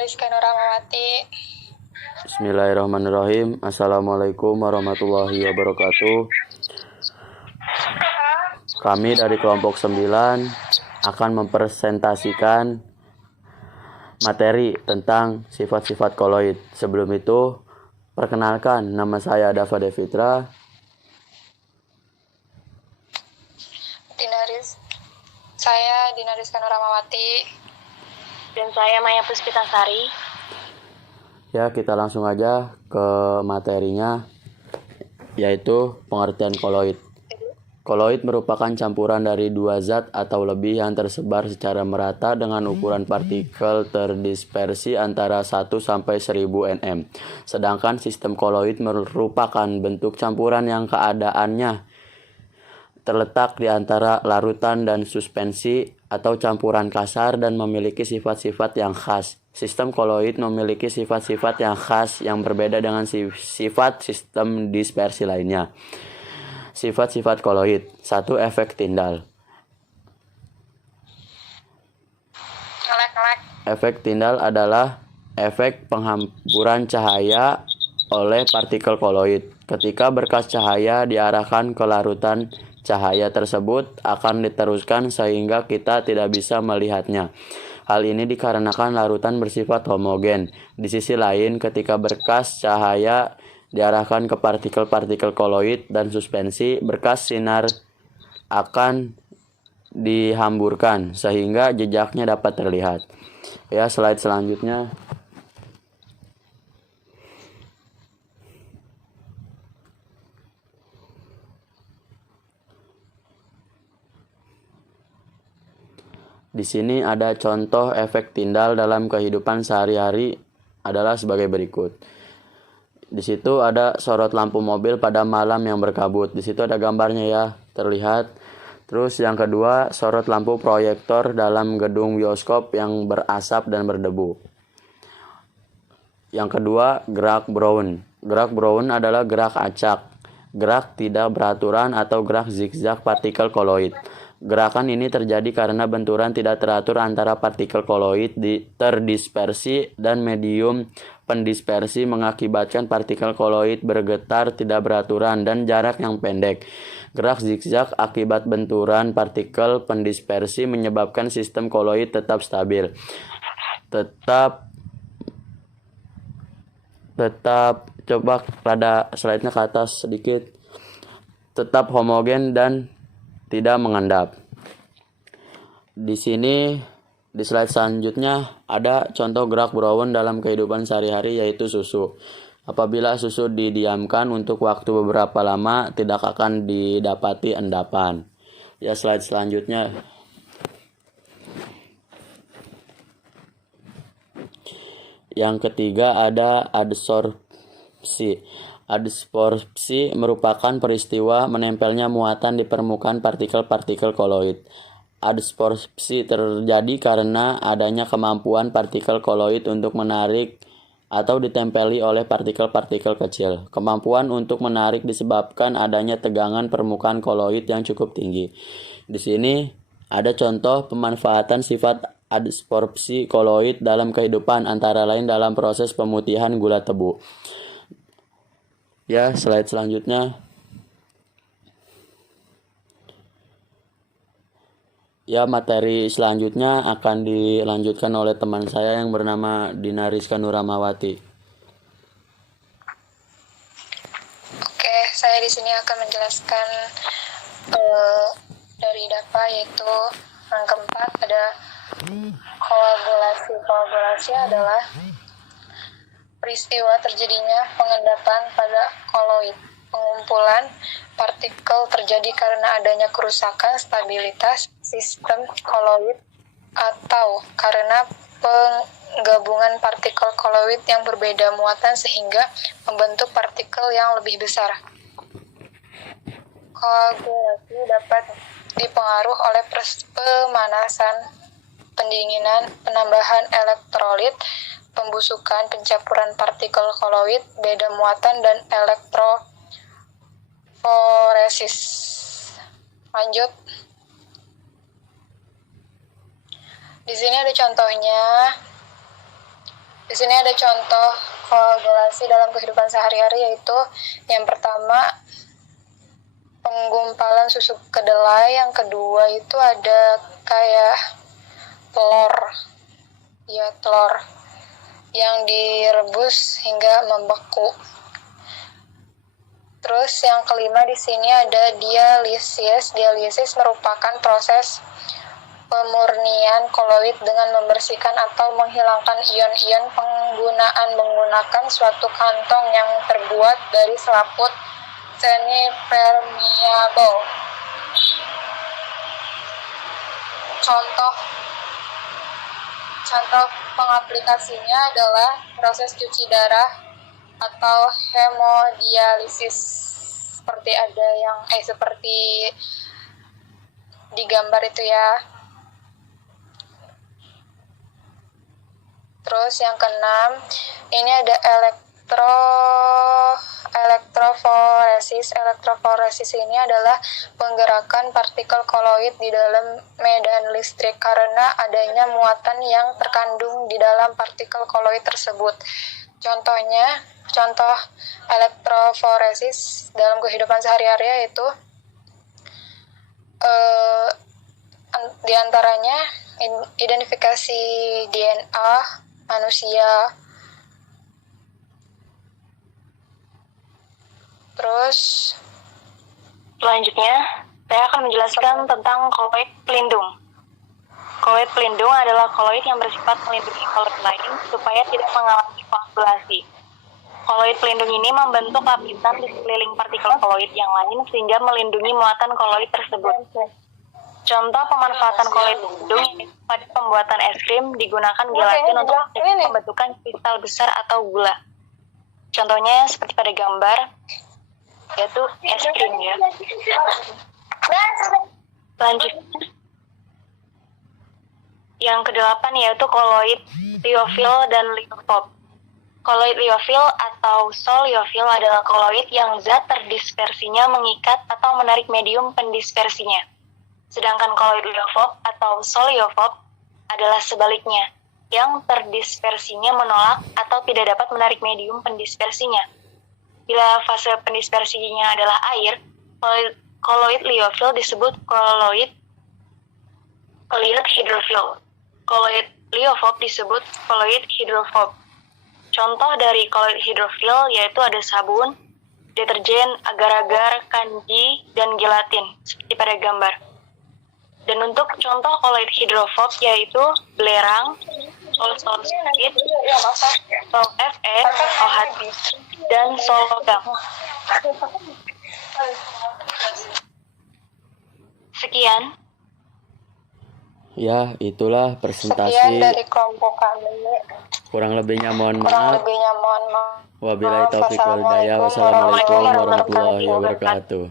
Rizka Nuramawati. Bismillahirrahmanirrahim. Assalamualaikum warahmatullahi wabarakatuh. Kami dari kelompok 9 akan mempresentasikan materi tentang sifat-sifat koloid. Sebelum itu, perkenalkan, nama saya Dava Devitra. Saya Dina Rizka Nuramawati. Dan saya Maya Puspitasari. Ya, kita langsung aja ke materinya, yaitu pengertian koloid. Koloid merupakan campuran dari dua zat atau lebih yang tersebar secara merata dengan ukuran partikel terdispersi antara 1 sampai 1000 nm. Sedangkan sistem koloid merupakan bentuk campuran yang keadaannya terletak di antara larutan dan suspensi atau campuran kasar dan memiliki sifat-sifat yang khas. Sistem koloid memiliki sifat-sifat yang khas yang berbeda dengan sifat sistem dispersi lainnya. Sifat-sifat koloid. 1. Efek Tyndall. Efek Tyndall adalah efek penghamburan cahaya oleh partikel koloid. Ketika berkas cahaya diarahkan ke larutan, cahaya tersebut akan diteruskan sehingga kita tidak bisa melihatnya. Hal ini dikarenakan larutan bersifat homogen. Di sisi lain, ketika berkas cahaya diarahkan ke partikel-partikel koloid dan suspensi, berkas sinar akan dihamburkan sehingga jejaknya dapat terlihat. Ya, slide selanjutnya. Di sini ada contoh efek Tyndall dalam kehidupan sehari-hari adalah sebagai berikut. Di situ ada sorot lampu mobil pada malam yang berkabut. Di situ ada gambarnya ya, terlihat. Terus yang kedua, sorot lampu proyektor dalam gedung bioskop yang berasap dan berdebu. Yang kedua, gerak Brown. Gerak Brown adalah gerak acak, gerak tidak beraturan atau gerak zigzag partikel koloid. Gerakan ini terjadi karena benturan tidak teratur antara partikel koloid terdispersi dan medium pendispersi mengakibatkan partikel koloid bergetar tidak beraturan dan jarak yang pendek. Gerak zigzag akibat benturan partikel pendispersi menyebabkan sistem koloid tetap stabil. Coba pada slide-nya ke atas sedikit. Tetap homogen dan tidak mengendap. Di sini di slide selanjutnya ada contoh gerak Brown dalam kehidupan sehari-hari, yaitu susu. Apabila susu didiamkan untuk waktu beberapa lama, tidak akan didapati endapan. Ya, slide selanjutnya. Yang ketiga ada adsorpsi. Adsorpsi merupakan peristiwa menempelnya muatan di permukaan partikel-partikel koloid. Adsorpsi terjadi karena adanya kemampuan partikel koloid untuk menarik atau ditempeli oleh partikel-partikel kecil. Kemampuan untuk menarik disebabkan adanya tegangan permukaan koloid yang cukup tinggi. Di sini ada contoh pemanfaatan sifat adsorpsi koloid dalam kehidupan, antara lain dalam proses pemutihan gula tebu. Ya, slide selanjutnya. Ya, materi selanjutnya akan dilanjutkan oleh teman saya yang bernama Dina Rizka Nuramawati. Oke, saya di sini akan menjelaskan dari DAPA, yaitu yang keempat ada koagulasi. Koagulasi adalah peristiwa terjadinya pengendapan pada koloid. Pengumpulan partikel terjadi karena adanya kerusakan stabilitas sistem koloid atau karena penggabungan partikel koloid yang berbeda muatan sehingga membentuk partikel yang lebih besar. Koagulasi dapat dipengaruhi oleh pemanasan, pendinginan, penambahan elektrolit, pembusukan, pencampuran partikel koloid, beda muatan, dan elektroforesis. Lanjut. Di sini ada contohnya. Di sini ada contoh koagulasi dalam kehidupan sehari-hari, yaitu yang pertama penggumpalan susu kedelai, yang kedua itu ada kayak telur yang direbus hingga membeku. Terus yang kelima di sini ada dialisis. Dialisis merupakan proses pemurnian koloid dengan membersihkan atau menghilangkan ion-ion menggunakan suatu kantong yang terbuat dari selaput semi-permeable. Contoh pengaplikasinya adalah proses cuci darah atau hemodialisis, seperti digambar itu ya. Terus yang keenam, ini ada elektroforesis. Elektroforesis ini adalah penggerakan partikel koloid di dalam medan listrik karena adanya muatan yang terkandung di dalam partikel koloid tersebut. Contoh elektroforesis dalam kehidupan sehari-hari yaitu diantaranya identifikasi DNA manusia. Terus Selanjutnya, saya akan menjelaskan tentang koloid pelindung. Koloid pelindung adalah koloid yang bersifat melindungi koloid lain supaya tidak mengalami koagulasi. Koloid pelindung ini membentuk lapisan di sekeliling partikel koloid yang lain sehingga melindungi muatan koloid tersebut. Contoh pemanfaatan koloid pelindung pada pembuatan es krim digunakan gelatin untuk pembentukan kristal besar atau gula. Contohnya seperti pada gambar, yaitu es krim ya. Selanjutnya, yang kedelapan yaitu koloid liofil dan liofil. Koloid liofil atau soliofil adalah koloid yang zat terdispersinya mengikat atau menarik medium pendispersinya. Sedangkan koloid liofob atau soliofob adalah sebaliknya, yang terdispersinya menolak atau tidak dapat menarik medium pendispersinya. Bila fase pendispersinya adalah air, koloid liofil disebut koloid hidrofil. Koloid liofob disebut koloid hidrofob. Contoh dari koloid hidrofil yaitu ada sabun, deterjen, agar-agar, kanji, dan gelatin, seperti pada gambar. Dan untuk contoh koloid hidrofob yaitu belerang, sol sulfit, sol Fe, OH, dan sol logam. Sekian. Ya, itulah sekian presentasi. dari kelompok kami. Kurang lebihnya mohon maaf. Mohon maaf. Wabillahi taufiq wal hidayah. Wassalamualaikum warahmatullahi wabarakatuh.